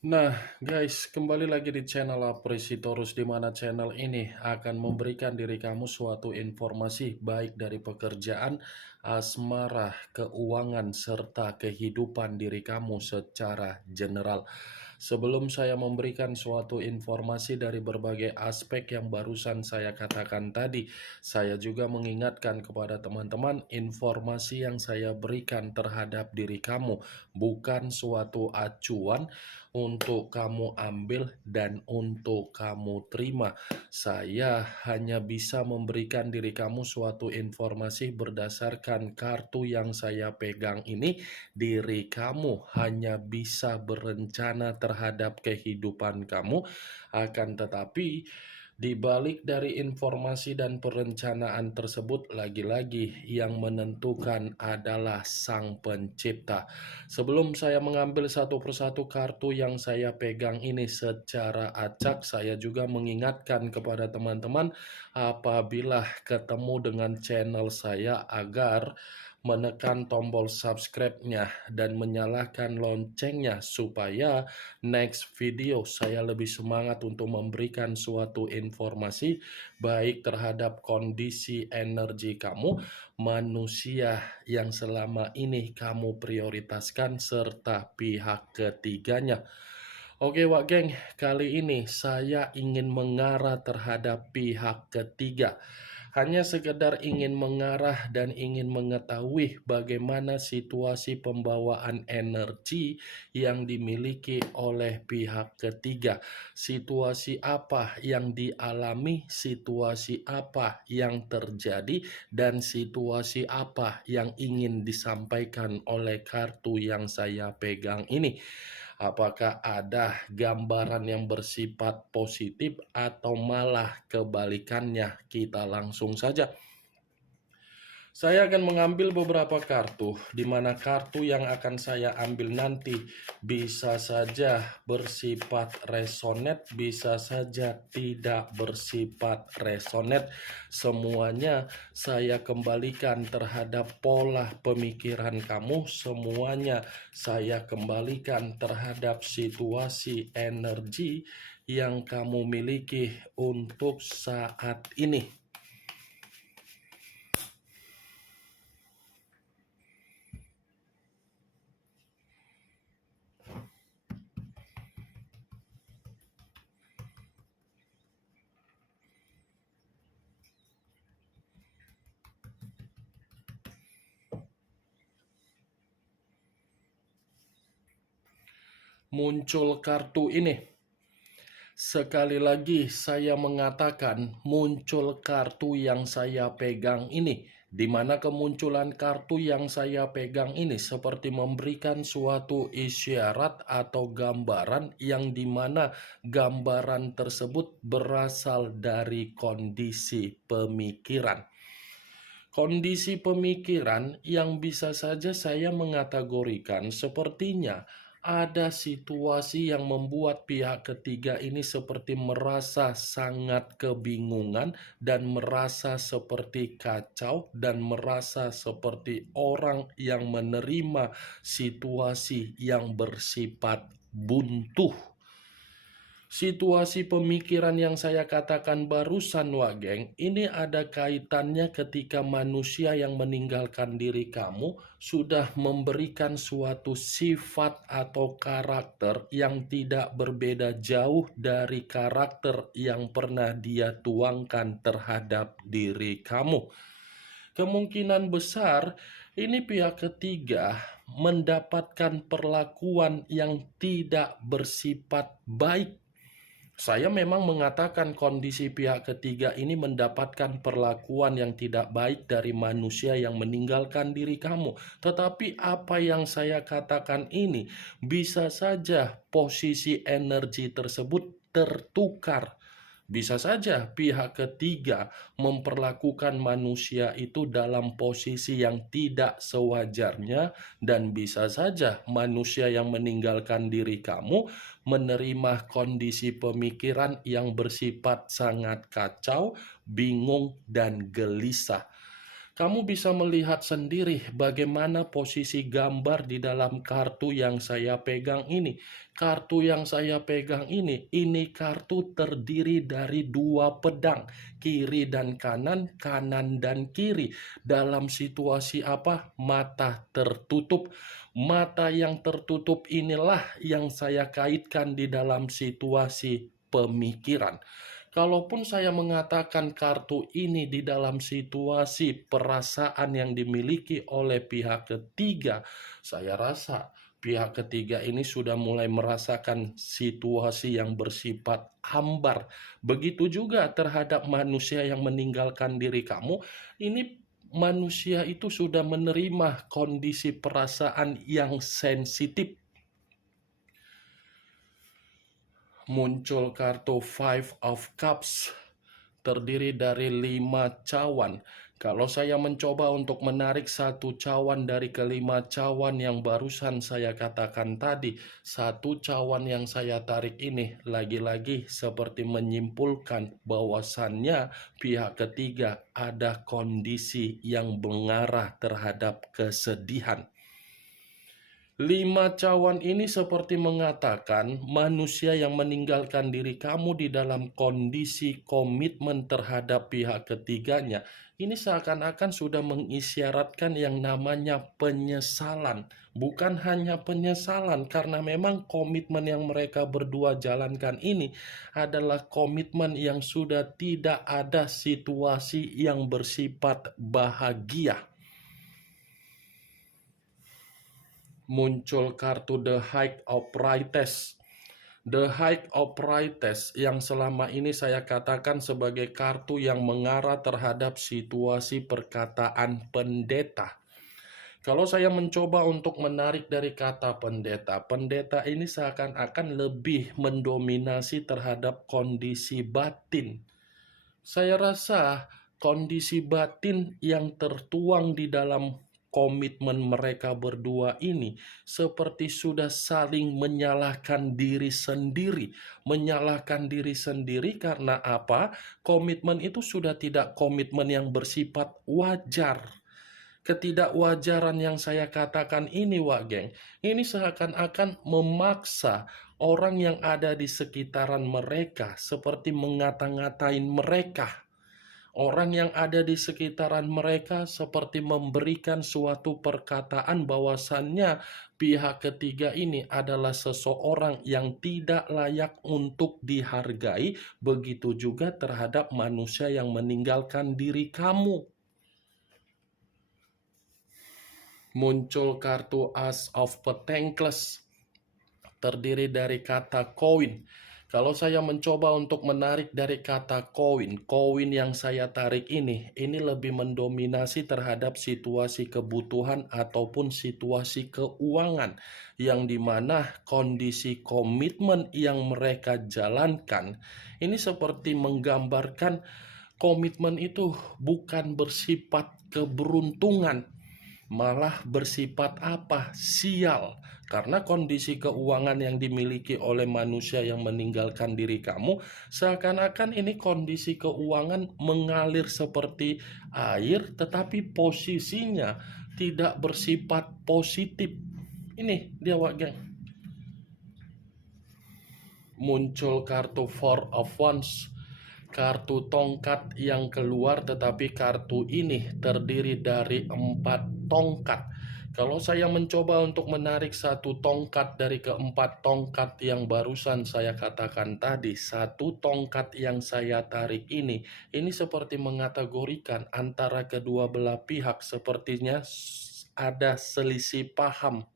Nah, guys, kembali lagi di channel Apresitorus, di mana channel ini akan memberikan diri kamu suatu informasi baik dari pekerjaan, asmara, keuangan, serta kehidupan diri kamu secara general. Sebelum saya memberikan suatu informasi dari berbagai aspek yang barusan saya katakan tadi, saya juga mengingatkan kepada teman-teman informasi yang saya berikan terhadap diri kamu bukan suatu acuan untuk kamu ambil dan untuk kamu terima. Saya hanya bisa memberikan diri kamu suatu informasi berdasarkan kartu yang saya pegang ini. Diri kamu hanya bisa berencana terhadap kehidupan kamu, akan tetapi di balik dari informasi dan perencanaan tersebut, lagi-lagi yang menentukan adalah Sang Pencipta. Sebelum saya mengambil satu persatu kartu yang saya pegang ini secara acak, saya juga mengingatkan kepada teman-teman apabila ketemu dengan channel saya agar menekan tombol subscribe-nya dan menyalakan loncengnya supaya next video saya lebih semangat untuk memberikan suatu informasi baik terhadap kondisi energi kamu, manusia yang selama ini kamu prioritaskan, serta pihak ketiganya. Oke Wak Geng, kali ini saya ingin mengarah terhadap pihak ketiga. Hanya sekedar ingin mengarah dan ingin mengetahui bagaimana situasi pembawaan energi yang dimiliki oleh pihak ketiga. Situasi apa yang dialami, situasi apa yang terjadi, dan situasi apa yang ingin disampaikan oleh kartu yang saya pegang ini. Apakah ada gambaran yang bersifat positif atau malah kebalikannya? Kita langsung saja. Saya akan mengambil beberapa kartu, di mana kartu yang akan saya ambil nanti bisa saja bersifat resonate, bisa saja tidak bersifat resonate. Semuanya saya kembalikan terhadap pola pemikiran kamu, semuanya saya kembalikan terhadap situasi energi yang kamu miliki untuk saat ini. Muncul kartu ini. Sekali lagi saya mengatakan muncul kartu yang saya pegang ini, di mana kemunculan kartu yang saya pegang ini seperti memberikan suatu isyarat atau gambaran yang dimana gambaran tersebut berasal dari kondisi pemikiran. Kondisi pemikiran yang bisa saja saya mengategorikan sepertinya ada situasi yang membuat pihak ketiga ini seperti merasa sangat kebingungan dan merasa seperti kacau dan merasa seperti orang yang menerima situasi yang bersifat buntu. Situasi pemikiran yang saya katakan barusan, Wak Geng, ini ada kaitannya ketika manusia yang meninggalkan diri kamu sudah memberikan suatu sifat atau karakter yang tidak berbeda jauh dari karakter yang pernah dia tuangkan terhadap diri kamu. Kemungkinan besar ini pihak ketiga mendapatkan perlakuan yang tidak bersifat baik. Saya memang mengatakan kondisi pihak ketiga ini mendapatkan perlakuan yang tidak baik dari manusia yang meninggalkan diri kamu. Tetapi apa yang saya katakan ini bisa saja posisi energi tersebut tertukar. Bisa saja pihak ketiga memperlakukan manusia itu dalam posisi yang tidak sewajarnya, dan bisa saja manusia yang meninggalkan diri kamu menerima kondisi pemikiran yang bersifat sangat kacau, bingung, dan gelisah. Kamu bisa melihat sendiri bagaimana posisi gambar di dalam kartu yang saya pegang ini. Kartu yang saya pegang ini kartu terdiri dari dua pedang, kiri dan kanan, kanan dan kiri. Dalam situasi apa? Mata tertutup. Mata yang tertutup inilah yang saya kaitkan di dalam situasi pemikiran. Kalaupun saya mengatakan kartu ini di dalam situasi perasaan yang dimiliki oleh pihak ketiga, saya rasa pihak ketiga ini sudah mulai merasakan situasi yang bersifat hambar. Begitu juga terhadap manusia yang meninggalkan diri kamu, ini manusia itu sudah menerima kondisi perasaan yang sensitif. Muncul kartu Five of Cups, terdiri dari 5 cawan. Kalau saya mencoba untuk menarik satu cawan dari kelima cawan yang barusan saya katakan tadi, satu cawan yang saya tarik ini lagi-lagi seperti menyimpulkan bahwasannya pihak ketiga ada kondisi yang mengarah terhadap kesedihan. 5 cawan ini seperti mengatakan manusia yang meninggalkan diri kamu di dalam kondisi komitmen terhadap pihak ketiganya. Ini seakan-akan sudah mengisyaratkan yang namanya penyesalan. Bukan hanya penyesalan, karena memang komitmen yang mereka berdua jalankan ini adalah komitmen yang sudah tidak ada situasi yang bersifat bahagia. Muncul kartu The High of Priestess. The High of Priestess yang selama ini saya katakan sebagai kartu yang mengarah terhadap situasi perkataan pendeta. Kalau saya mencoba untuk menarik dari kata pendeta, pendeta ini seakan-akan lebih mendominasi terhadap kondisi batin. Saya rasa kondisi batin yang tertuang di dalam komitmen mereka berdua ini seperti sudah saling menyalahkan diri sendiri. Menyalahkan diri sendiri karena apa? Komitmen itu sudah tidak komitmen yang bersifat wajar. Ketidakwajaran yang saya katakan ini, Wak Geng, ini seakan-akan memaksa orang yang ada di sekitaran mereka seperti ngata-ngatain mereka. Orang yang ada di sekitaran mereka seperti memberikan suatu perkataan bahwasannya pihak ketiga ini adalah seseorang yang tidak layak untuk dihargai, begitu juga terhadap manusia yang meninggalkan diri kamu. Muncul kartu Ace of Pentacles, terdiri dari kata koin. Kalau saya mencoba untuk menarik dari kata koin, koin yang saya tarik ini lebih mendominasi terhadap situasi kebutuhan ataupun situasi keuangan, yang dimana kondisi komitmen yang mereka jalankan ini seperti menggambarkan komitmen itu bukan bersifat keberuntungan, malah bersifat apa? Sial. Karena kondisi keuangan yang dimiliki oleh manusia yang meninggalkan diri kamu, seakan-akan ini kondisi keuangan mengalir seperti air, tetapi posisinya tidak bersifat positif. Ini dia, Wak Geng. Muncul kartu Four of Wands, kartu tongkat yang keluar, tetapi kartu ini terdiri dari 4 tongkat. Kalau saya mencoba untuk menarik satu tongkat dari keempat tongkat yang barusan saya katakan tadi, satu tongkat yang saya tarik ini seperti mengategorikan antara kedua belah pihak sepertinya ada selisih paham.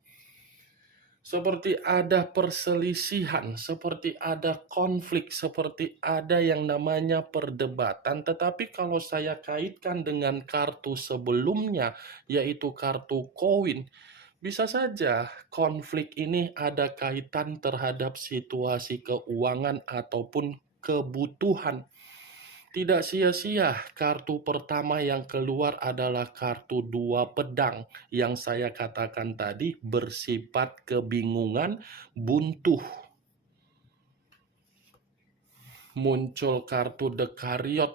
Seperti ada perselisihan, seperti ada konflik, seperti ada yang namanya perdebatan. Tetapi kalau saya kaitkan dengan kartu sebelumnya, yaitu kartu koin, bisa saja konflik ini ada kaitan terhadap situasi keuangan ataupun kebutuhan. Tidak sia-sia, kartu pertama yang keluar adalah kartu 2 pedang yang saya katakan tadi bersifat kebingungan, buntu. Muncul kartu The Chariot,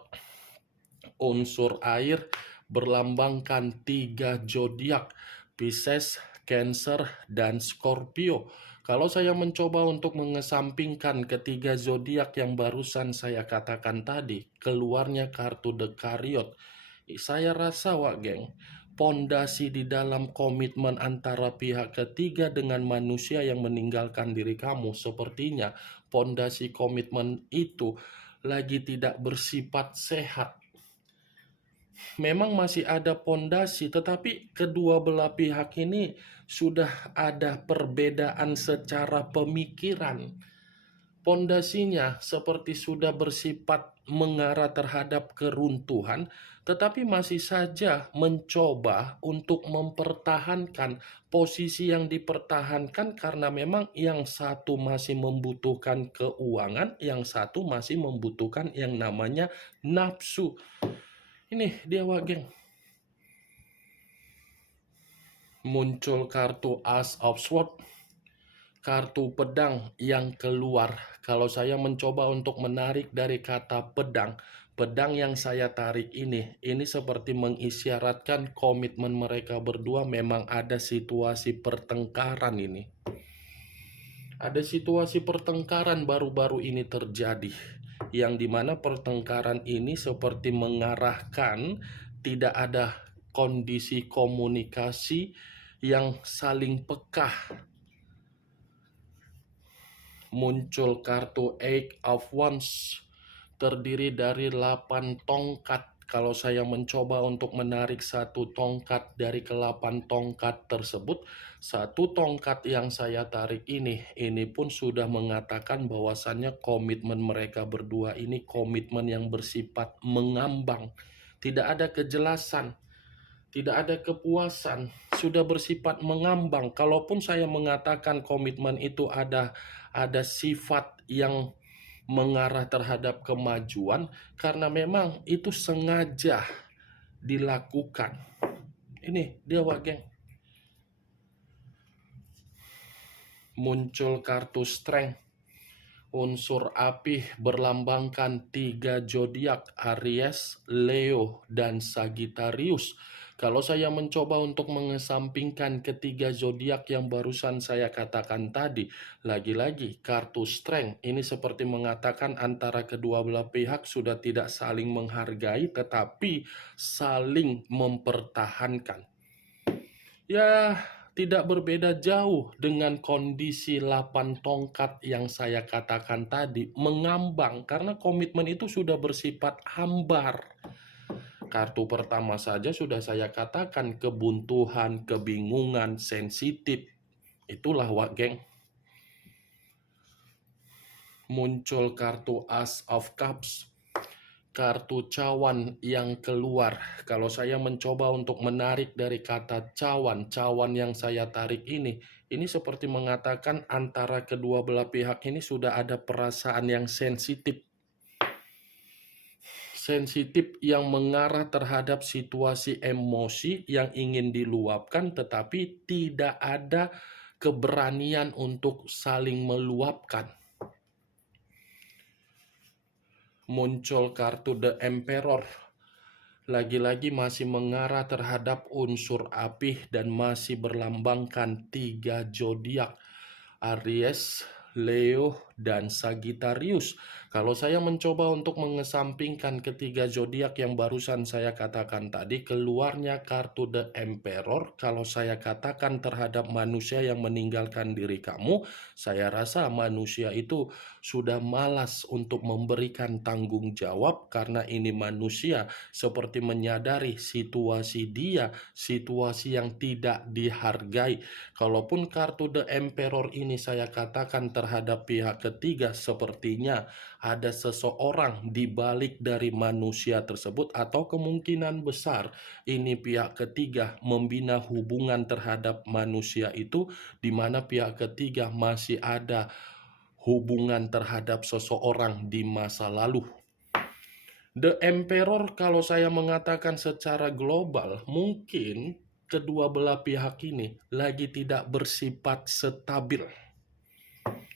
unsur air, berlambangkan 3 zodiak, Pisces, Cancer, dan Scorpio. Kalau saya mencoba untuk mengesampingkan ketiga zodiak yang barusan saya katakan tadi, keluarnya kartu The Chariot. Saya rasa, Wak Geng, pondasi di dalam komitmen antara pihak ketiga dengan manusia yang meninggalkan diri kamu, sepertinya pondasi komitmen itu lagi tidak bersifat sehat. Memang masih ada pondasi, tetapi kedua belah pihak ini sudah ada perbedaan secara pemikiran. Pondasinya seperti sudah bersifat mengarah terhadap keruntuhan, tetapi masih saja mencoba untuk mempertahankan posisi yang dipertahankan karena memang yang satu masih membutuhkan keuangan, yang satu masih membutuhkan yang namanya nafsu. Ini dia, Wageng. Muncul kartu Ace of Swords, kartu pedang yang keluar. Kalau saya mencoba untuk menarik dari kata pedang, pedang yang saya tarik ini seperti mengisyaratkan komitmen mereka berdua memang ada situasi pertengkaran ini. Ada situasi pertengkaran baru-baru ini terjadi, yang dimana pertengkaran ini seperti mengarahkan tidak ada kondisi komunikasi yang saling peka. Muncul kartu Eight of Wands, terdiri dari 8 tongkat. Kalau saya mencoba untuk menarik satu tongkat dari ke-8 tongkat tersebut, satu tongkat yang saya tarik ini pun sudah mengatakan bahwasannya komitmen mereka berdua ini komitmen yang bersifat mengambang. Tidak ada kejelasan, tidak ada kepuasan, sudah bersifat mengambang. Kalaupun saya mengatakan komitmen itu ada sifat yang mengarah terhadap kemajuan, karena memang itu sengaja dilakukan. Ini dia, Wak Geng. Muncul kartu Strength, unsur api berlambangkan 3 zodiak, Aries, Leo, dan Sagittarius. Kalau saya mencoba untuk mengesampingkan ketiga zodiak yang barusan saya katakan tadi, lagi-lagi kartu Strength ini seperti mengatakan antara kedua belah pihak sudah tidak saling menghargai tetapi saling mempertahankan. Ya, tidak berbeda jauh dengan kondisi 8 tongkat yang saya katakan tadi, mengambang karena komitmen itu sudah bersifat hambar. Kartu pertama saja sudah saya katakan kebuntuan, kebingungan, sensitif. Itulah, Wak Geng. Muncul kartu Ace of Cups, kartu cawan yang keluar. Kalau saya mencoba untuk menarik dari kata cawan yang saya tarik ini seperti mengatakan antara kedua belah pihak ini sudah ada perasaan yang sensitif yang mengarah terhadap situasi emosi yang ingin diluapkan tetapi tidak ada keberanian untuk saling meluapkan. Muncul kartu The Emperor, lagi-lagi masih mengarah terhadap unsur api dan masih berlambangkan 3 zodiak, Aries, Leo, dan Sagittarius. Kalau saya mencoba untuk mengesampingkan ketiga zodiak yang barusan saya katakan tadi, keluarnya kartu The Emperor. Kalau saya katakan terhadap manusia yang meninggalkan diri kamu, saya rasa manusia itu sudah malas untuk memberikan tanggung jawab karena ini manusia seperti menyadari situasi dia, situasi yang tidak dihargai. Kalaupun kartu The Emperor ini saya katakan terhadap pihak ketiga, sepertinya ada seseorang di balik dari manusia tersebut atau kemungkinan besar ini pihak ketiga membina hubungan terhadap manusia itu, di mana pihak ketiga masih ada hubungan terhadap seseorang di masa lalu. The Emperor, kalau saya mengatakan secara global, mungkin kedua belah pihak ini lagi tidak bersifat stabil.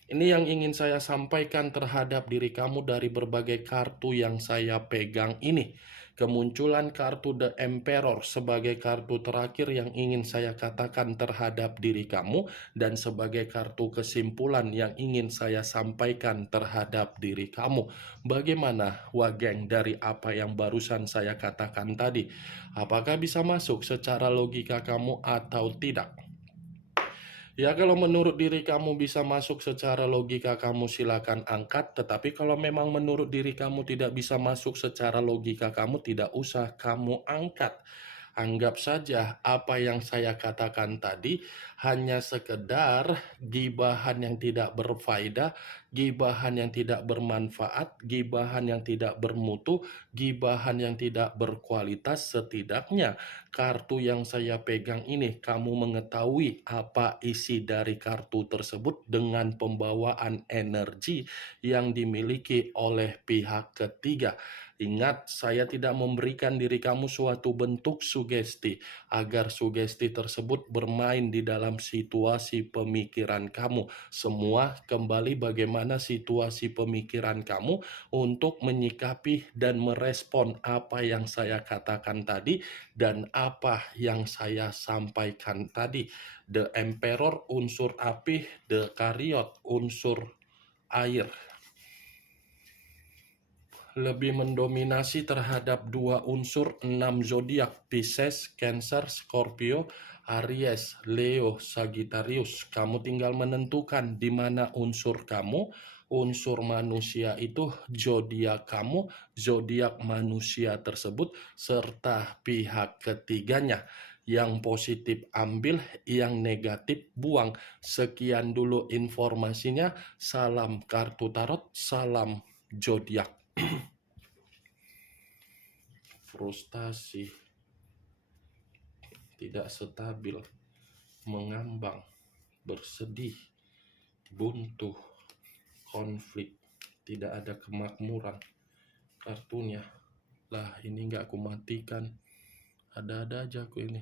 Ini yang ingin saya sampaikan terhadap diri kamu dari berbagai kartu yang saya pegang ini. Kemunculan kartu The Emperor sebagai kartu terakhir yang ingin saya katakan terhadap diri kamu, dan sebagai kartu kesimpulan yang ingin saya sampaikan terhadap diri kamu. Bagaimana, Wageng, dari apa yang barusan saya katakan tadi? Apakah bisa masuk secara logika kamu atau tidak? Ya, kalau menurut diri kamu bisa masuk secara logika, kamu silakan angkat. Tetapi kalau memang menurut diri kamu tidak bisa masuk secara logika, kamu tidak usah kamu angkat. Anggap saja apa yang saya katakan tadi hanya sekedar gibahan yang tidak berfaedah, gibahan yang tidak bermanfaat, gibahan yang tidak bermutu, gibahan yang tidak berkualitas. Setidaknya kartu yang saya pegang ini, kamu mengetahui apa isi dari kartu tersebut dengan pembawaan energi yang dimiliki oleh pihak ketiga. Ingat, saya tidak memberikan diri kamu suatu bentuk sugesti agar sugesti tersebut bermain di dalam situasi pemikiran kamu. Semua kembali bagaimana situasi pemikiran kamu untuk menyikapi dan merespon apa yang saya katakan tadi dan apa yang saya sampaikan tadi. The Emperor unsur api, The Chariot unsur air. Lebih mendominasi terhadap dua unsur 6 zodiak, Pisces, Cancer, Scorpio, Aries, Leo, Sagittarius. Kamu tinggal menentukan di mana unsur kamu. Unsur manusia itu zodiak kamu, zodiak manusia tersebut, serta pihak ketiganya. Yang positif ambil, yang negatif buang. Sekian dulu informasinya. Salam kartu tarot, salam zodiak. Frustasi, tidak stabil, mengambang, bersedih, buntu, konflik, tidak ada kemakmuran. Kartunya, lah ini nggak aku matikan, ada-ada aja aku ini.